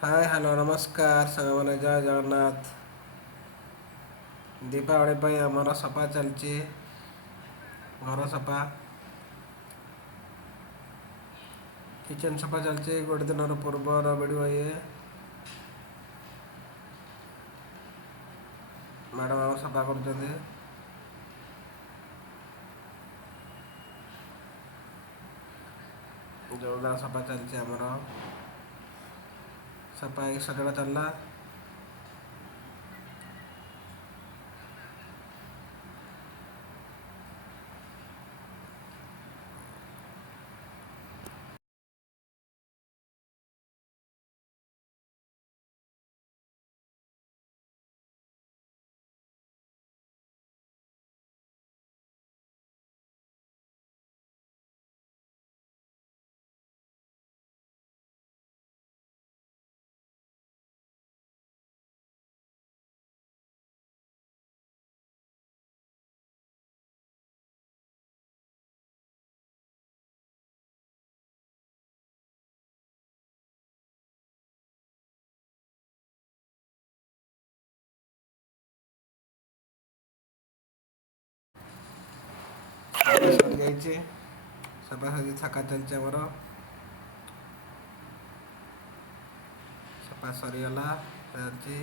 Hi hello नमस्कार साଙ୍ଗମାନେ ଜୟ ଜଗନ୍ନାଥ। ଦୀପାବଳି ପାଇଁ ଆମର ସଫା ଚାଲିଛି, ଘର ସଫା, କିଚେନ୍ ସଫା ଚାଲିଛି। ଗୋଟେ ଦିନର ପୂର୍ବର ଭିଡ଼ିଓ ଇଏ ମ୍ୟାଡ଼ାମ୍ ଆମ ସଫା କରୁଛନ୍ତି। ଯୋଉଟା ସଫା ଚାଲିଛି ଆମର ସଫା ହେଇକି ସଜଡ଼ା ଚାଲିଲା। ସରିଯାଇଛି, ସଫାସଫି ଛକା ଚାଲିଛି ଆମର। ସଫା ସରିଗଲା ଚାଲିଛି।